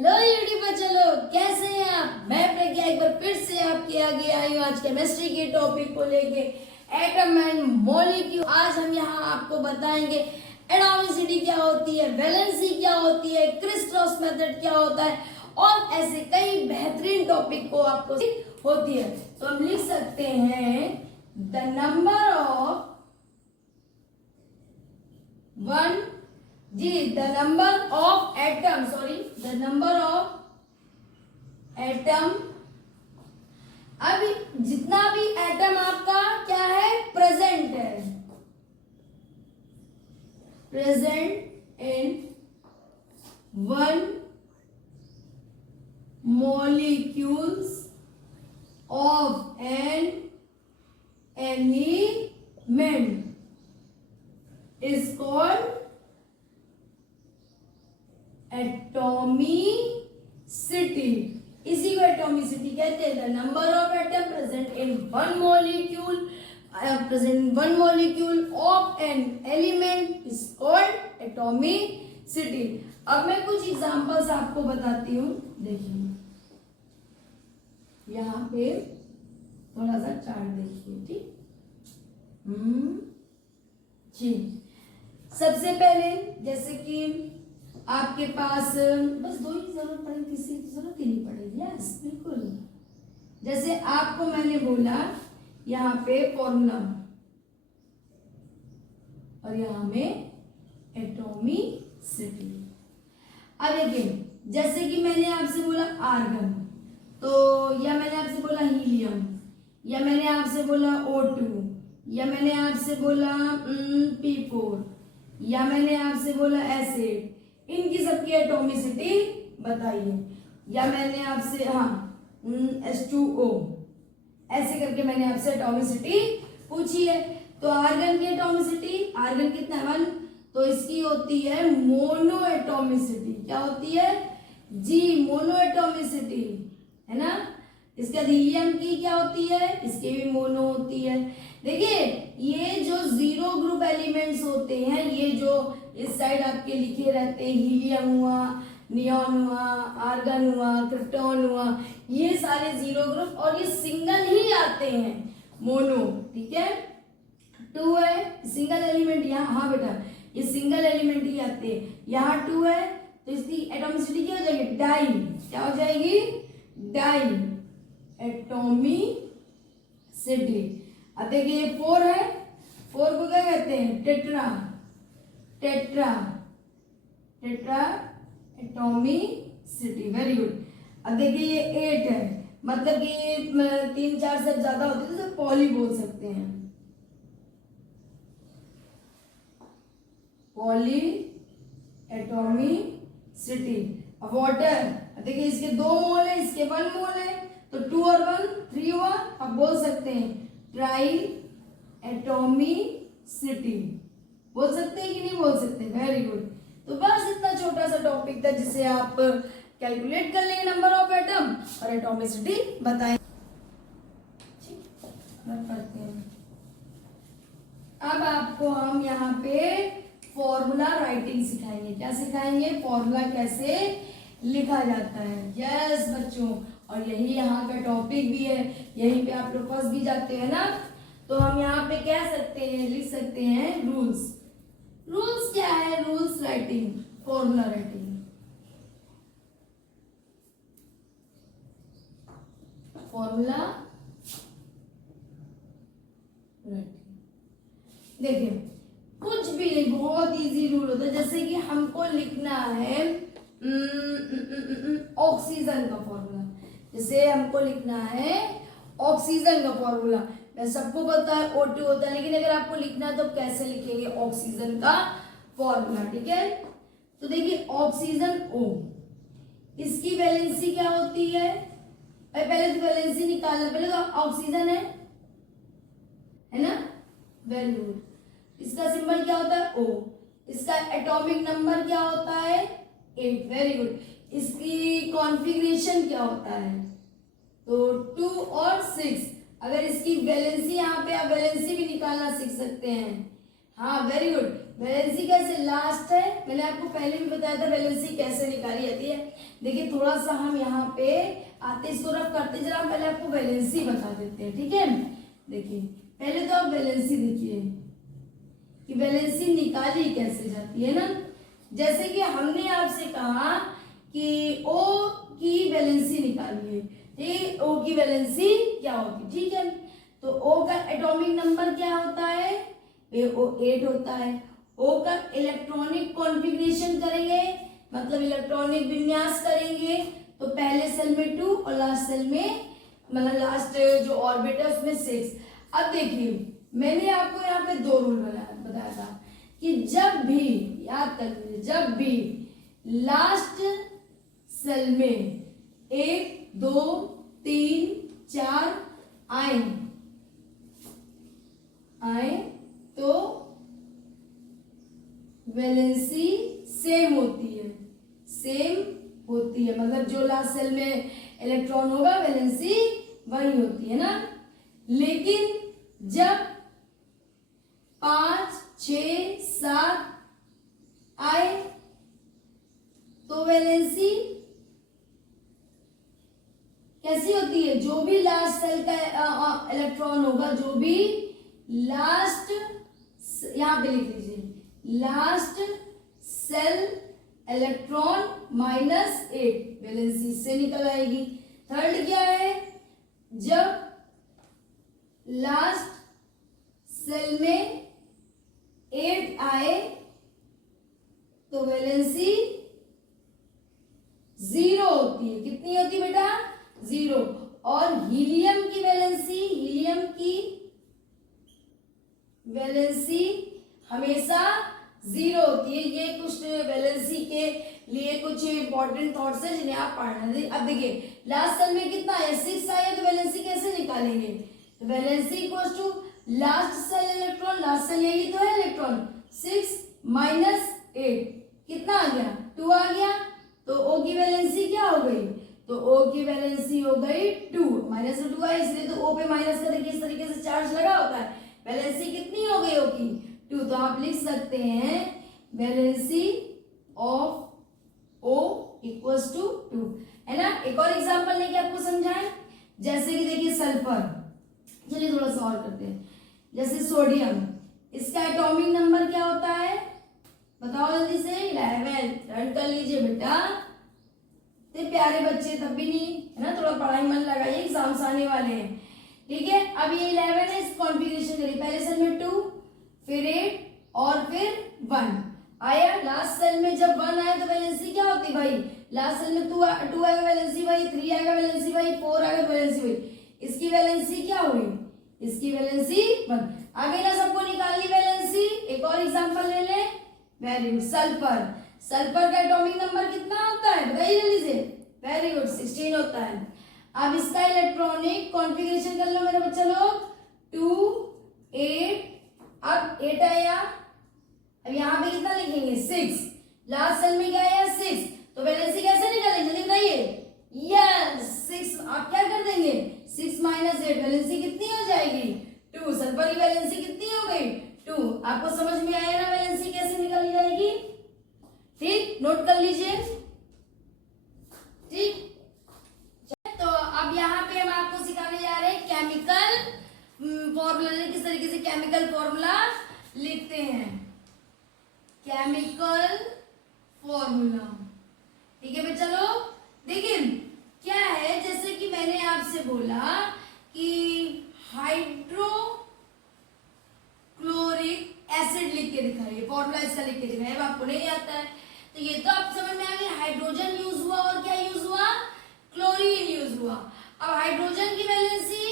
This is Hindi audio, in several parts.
हेलो यूट्यूब बच्चों लोग, कैसे हैं आप। मैं प्रज्ञा एक बार फिर से आपके आगे आई हूँ आज केमिस्ट्री के टॉपिक को लेके, एटम एंड मॉलिक्यूल। आज हम यहाँ आपको बताएंगे एटॉमिसिटी क्या होती है, वैलेंसी क्या होती है, क्रिस क्रॉस मेथड क्या होता है और ऐसे कई बेहतरीन टॉपिक को आपको होती है। तो हम लिख सकते हैं the number of the number of atom। अब जितना भी एटम आपका क्या है, प्रेजेंट है, present in one molecules of an element is called atomicity. इसी को एटॉमिसिटी कहते हैं। The number of atom present in one molecule of an element is called atomicity. अब मैं कुछ एग्जांपल्स आपको बताती हूँ। देखिए यहाँ पे थोड़ा सा चार्ट देखिए, ठीक। जी, सबसे पहले जैसे कि आपके पास बस दो ही जरूरत पड़ेगी, तीसरी की जरूरत ही नहीं पड़ेगी। यस बिल्कुल। जैसे आपको मैंने बोला यहाँ पे फॉर्मूला और यहाँ में एटॉमिसिटी। अब देखिए, जैसे कि मैंने आपसे बोला आर्गन, तो या मैंने आपसे बोला हीलियम, या मैंने आपसे बोला O2, या मैंने आपसे बोला P4, या मैंने आपसे बोला एसिड, इनकी सबकी एटॉमिसिटी बताइए। या मैंने आपसे H2O, ऐसे करके मैंने आपसे एटॉमिसिटी पूछी है। तो आर्गन की एटॉमिसिटी, आर्गन कितना है 1, तो इसकी होती है मोनो एटॉमिसिटी। क्या होती है जी, मोनो एटॉमिसिटी, है ना। इसके बाद हीलियम की क्या होती है, इसकी भी मोनो होती है। देखिए ये जो जीरो ग्रुप एलिमेंट्स होते हैं, ये जो इस साइड आपके लिखे रहते हैं, हीलियम हुआ, नियॉन हुआ, आर्गन हुआ, क्रिप्टॉन हुआ, ये सारे जीरो ग्रुप और ये सिंगल ही आते हैं, मोनो, ठीक है। 2 है सिंगल एलिमेंट, यहाँ हाँ बेटा ये सिंगल एलिमेंट ही आते हैं। यहाँ 2 है तो इसकी एटॉमिसिटी क्या हो जाएगी, डाई। क्या हो जाएगी, डाई एटॉमिसिटी। अब देखिए 4 है, 4 को क्या कहते हैं, tetra, tetra, tetra atomicity. Very good. अब देखिए ये 8 है, मतलब कि 3-4 से ज्यादा होती है तो पॉली बोल सकते हैं, पॉली एटॉमिसिटी। अब वाटर, देखिए इसके 2 मोल है, इसके 1 मोल है, तो 2 और 1 3 हुआ। अब बोल सकते हैं ट्राई एटॉमिसिटी, बोल सकते हैं कि नहीं बोल सकते। Very good. तो बस इतना छोटा सा टॉपिक था जिसे आप कैलकुलेट कर लेंगे नंबर ऑफ एटम और एटॉमिसिटी बताएं। अब आपको हम यहाँ पे फॉर्मूला राइटिंग सिखाएंगे। क्या सिखाएंगे, फॉर्मूला कैसे लिखा जाता है। यस बच्चों, और यही यहाँ का टॉपिक भी है, यहीं पे आप लोग फंस भी जाते हैं ना। तो हम यहाँ पे कह सकते हैं, लिख सकते हैं रूल्स। रूल्स क्या है, rules writing, formula writing. Formula writing, देखिए कुछ भी नहीं, बहुत इजी रूल होता है। जैसे कि हमको लिखना है ऑक्सीजन का फॉर्मूला, जैसे हमको लिखना है ऑक्सीजन का फॉर्मूला, सबको पता है O2 होता है, लेकिन अगर आपको लिखना है तो कैसे लिखेंगे ऑक्सीजन का फॉर्मूला, ठीक है। तो देखिए ऑक्सीजन O, इसकी वैलेंसी क्या होती है, पहले तो वैलेंसी निकालना, पहले तो ऑक्सीजन है ना, वेरी गुड। इसका सिंबल क्या होता है O, इसका एटॉमिक नंबर क्या होता है 8, वेरी गुड। इसकी कॉन्फ़िगरेशन क्या होता है, तो 2 और 6। अगर इसकी वैलेंसी, यहाँ पे आप वैलेंसी भी निकालना सीख सकते हैं, हाँ वेरी गुड। वैलेंसी कैसे लास्ट है, मैंने आपको पहले भी बताया था वैलेंसी कैसे निकाली जाती है। देखिए थोड़ा सा हम यहाँ पे आते इसको रफ करते, जरा पहले आपको वैलेंसी बता देते हैं, ठीक है। देखिए पहले तो आप वैलेंसी देखिए कि वैलेंसी निकाली कैसे जाती है ना। जैसे कि हमने आपसे कहा कि O की वैलेंसी निकालिए, ठीक, O की वैलेंसी क्या होती, ठीक है। तो O का एटॉमिक नंबर क्या होता है, O 8 होता है। O का इलेक्ट्रॉनिक कॉन्फ़िगरेशन करेंगे, मतलब इलेक्ट्रॉनिक विन्यास करेंगे, तो पहले सेल में 2 और लास्ट सेल में, मतलब लास्ट जो ऑर्बिट है उसमें 6। अब देखिए मैंने आपको यहाँ पे 2 रूल बताया था कि जब भी, याद कर लीजिए, जब भी लास्ट सेल में 1 2 3 4 आए तो वैलेंसी सेम होती है, मतलब जो लास्ट सेल में इलेक्ट्रॉन होगा वैलेंसी वही होती है ना। लेकिन जब 5 6 7 आए तो वैलेंसी कैसी होती है, जो भी लास्ट सेल का इलेक्ट्रॉन होगा, जो भी लास्ट, यहां पे लिख लीजिए, लास्ट सेल इलेक्ट्रॉन -8 वैलेंसी से निकल आएगी। थर्ड क्या है, जब लास्ट सेल में 8 आए तो वैलेंसी 0 होती है। कितनी होती है बेटा, 0। और हीलियम की वैलेंसी हमेशा 0 होती है। ये कुछ वैलेंसी के लिए कुछ इंपॉर्टेंट थॉट्स है जिन्हें आप पढ़ना। अब देखिए लास्ट सेल में कितना है, 6 आया, तो वैलेंसी कैसे निकालेंगे, तो valency equals to last shell electron, last shell यही तो है इलेक्ट्रॉन, 6 - 8 कितना आ गया, 2 आ गया। तो O की वैलेंसी क्या हो गई, तो O की वैलेंसी हो गई 2, -2 है इसलिए तो O पे माइनस का देखिए इस तरीके से चार्ज लगा होता है। वैलेंसी कितनी हो गई O की, 2। तो आप लिख सकते हैं valency of O equals to 2, है ना। एक और एग्जांपल लेके आपको समझाएं, जैसे कि देखिए सल्फर, चलिए थोड़ा सा और करते हैं। जैसे सोडियम, इसका एटॉमिक नंबर क्या होता है, बताओ जल्दी से, 11। रन कर लीजिए बेटा, इतने प्यारे बच्चे तब भी नहीं, है ना, थोड़ा पढ़ाई मन लगाइए, एग्जाम्स आने वाले हैं, ठीक है। अब ये 11 है, इस कॉन्फ़िगरेशन करिए, पहले सेल में 2 फिर 8 और फिर 1 आया। लास्ट सेल में जब 1 आया तो वैलेंसी क्या होती भाई, लास्ट सेल में 2 आएगा वैलेंसी भाई, 3 आएगा वैलेंसी भाई, 4 आएगा वैलेंसी भाई, इसकी वैलेंसी क्या हुई, इसकी वैलेंसी 1। आगे ना सबको निकालनी वैलेंसी। एक और एग्जांपल ले ले, वेरी गुड, सल्फर का एटॉमिक नंबर कितना होता है बताइए जल्दी से, वेरी गुड, 16 होता है। अब इसका इलेक्ट्रॉनिक कॉन्फ़िगरेशन कर लो मेरे बच्चे लोग, 2 8, अब 8 आया, अब यहाँ पे कितना लिखेंगे 6, लास्ट सेल में क्या आया 6, तो वैलेंसी कैसे निकालेंगे जल्दी बताइए, यस 6। आप क्या कर देंगे, 6 - 8 वैलेंसी कितनी हो जाएगी 2, सल्फर की वैलेंसी कितनी हो गई 2। आपको समझ में आया ना वैलेंसी कैसे निकाली जाएगी, ठीक, नोट कर लीजिए, ठीक। तो अब यहाँ पे हम आपको सिखाने जा रहे हैं केमिकल फॉर्मूला, किस तरीके से केमिकल फॉर्मूला लिखते हैं, केमिकल फॉर्मूला, ठीक है बच्चा लोग। देखिए क्या है, जैसे कि मैंने आपसे बोला कि हाइड्रोक्लोरिक एसिड लिख के दिखाइए, फॉर्मूला इसका लिख के दिखाइए, अब आपको नहीं आता है तो ये तो आप समझ में आ गया, हाइड्रोजन यूज हुआ और क्या यूज हुआ, क्लोरीन यूज हुआ। अब हाइड्रोजन की वैलेंसी,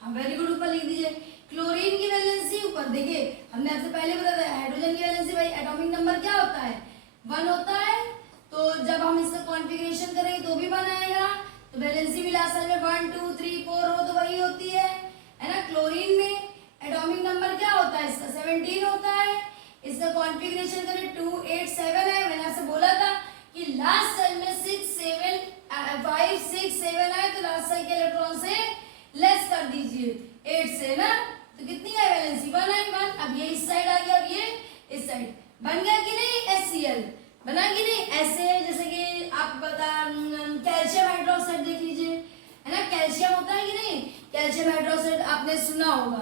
हाँ वेरी गुड, ऊपर लिख दीजिए, क्लोरीन की वैलेंसी ऊपर, देखिए हमने आपसे पहले बताया हाइड्रोजन की वैलेंसी भाई एटॉमिक नंबर क्या होता है 1 होता है, तो जब हम इसका कॉन्फ़िगरेशन करेंगे तो भी 1 आएगा, तो वैलेंसी भी लास्ट में 1 2 3 4 हो तो वही होती है ना। क्लोरीन में एटॉमिक नंबर क्या होता है इसका 17 होता है, इसका कॉन्फ़िगरेशन करें 2 8 7 है। मैंने आपसे बोला था कि लास्ट सेल में 6 7 5 6 7 आए तो लास्ट सेल के इलेक्ट्रॉन से लेस कर दीजिए 8 से ना, तो कितनी है वैलेंसी 1 आई 1। अब ये इस साइड आ गया और ये इस साइड, कैल्शियम हाइड्रोक्साइड आपने सुना होगा,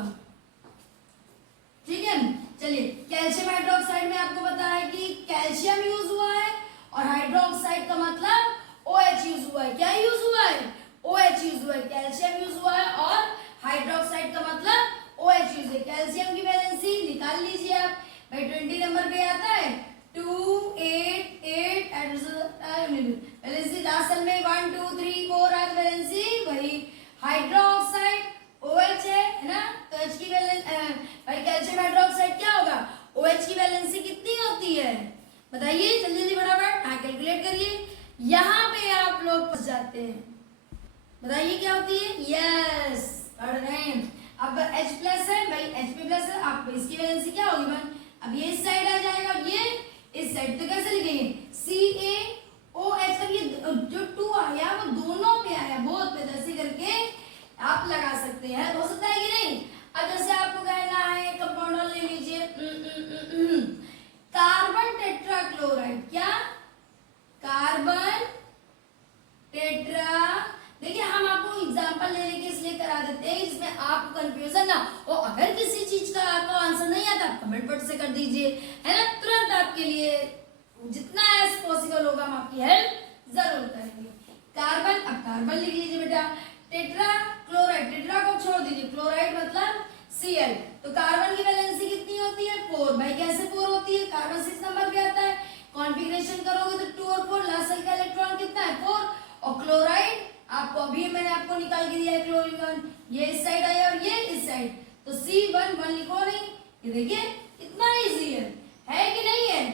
ठीक है। चलिए, कैल्शियम हाइड्रोक्साइड में आपको पता है कि कैल्शियम यूज हुआ है और हाइड्रोक्साइड का मतलब OH यूज हुआ है। क्या यूज हुआ है? OH यूज हुआ है। कैल्शियम यूज हुआ है और हाइड्रोक्साइड का मतलब OH यूज है। कैल्शियम की वैलेंसी निकाल लीजिए आप भाई, 20 नंबर पे आता है 2 8 8 वैलेंसी असल में 1 2 3 4 आज वैलेंसी वही हाइड्रोक्साइड OH है ना। तो H की भाई कैल्शियम हाइड्रोक्साइड क्या होगा? OH की वैलेंसी कितनी होती है बताइए, जल्दी जल्दी फटाफट, हाँ कैलकुलेट करिए। यहाँ पे आप लोग फंस जाते हैं, बताइए क्या होती है? यस, पढ़ रहे हैं। अब H प्लस है भाई, Hp प्लस है, आप इसकी वैलेंसी क्या होगी बन? अब ये इस साइड आ जाएगा और ये इस साइड, तो कैसे लिखेंगे? CaOH। अब ये जो 2 आया वो दोनों पे आया, बहुत पे, जैसे करके आप लगा सकते हैं, हो सकता है कि नहीं। अब जैसे आपको कहना है कंपाउंड ले लीजिए, कार्बन टेट्राक्लोराइड। क्या? Carbon tetra. देखिए हम आपको एग्जांपल ले लेके इसलिए करा देते हैं जिसमें आपको कंफ्यूजन ना हो। अगर किसी चीज का आपको आंसर नहीं आता कमेंट बॉक्स से कर दीजिए, है ना। तुरंत आपके लिए जितना एज पॉसिबल होगा हम आपकी हेल्प जरूर करेंगे। कार्बन, अब कार्बन लिख लीजिए बेटा। टेट्रा क्लोराइड, टेट्रा को छोड़ दीजिए, क्लोराइड मतलब Cl। तो कार्बन की वैलेंसी कितनी होती है? 4। भाई कैसे 4 होती है? कार्बन 6 नंबर पे आता है, कॉन्फ़िगरेशन करोगे तो 2 और 4, लास्ट सेल का इलेक्ट्रॉन कितना है? 4। और क्लोराइड आपको अभी मैंने आपको निकाल के दिया है क्लोरीन वन, ये इस साइड आया और ये इस साइड, तो C1 लिखो नहीं। ये देखिए इतना इजी है कि नहीं है?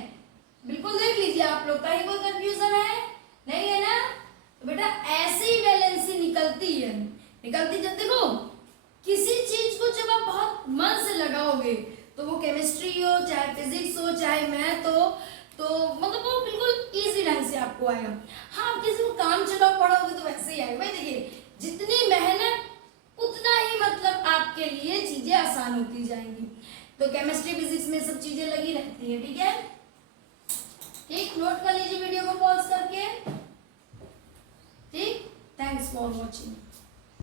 बिल्कुल देख लीजिए आप लोग, कहीं कोई कंफ्यूजन है? नहीं है ना। तो बेटा ऐसी वैलेंसी निकलती है, निकलती जब देखो किसी चीज को जब आप बहुत मन से लगाओगे तो वो केमिस्ट्री हो चाहे फिजिक्स हो चाहे मैथ हो, तो मतलब वो बिल्कुल इजी ढंग से आपको आएगा। हाँ, किसी को काम चलाओ पढ़ोगे तो वैसे ही आएगा। भाई देखिए जितनी मेहनत उतना ही मतलब आपके लिए चीजें आसान होती जाएंगी। तो केमिस्ट्री फिजिक्स में सब चीजें लगी रहती है, ठीक है। ठीक, नोट कर लीजिए वीडियो को पॉज करके। ठीक, थैंक्स फॉर वॉचिंग।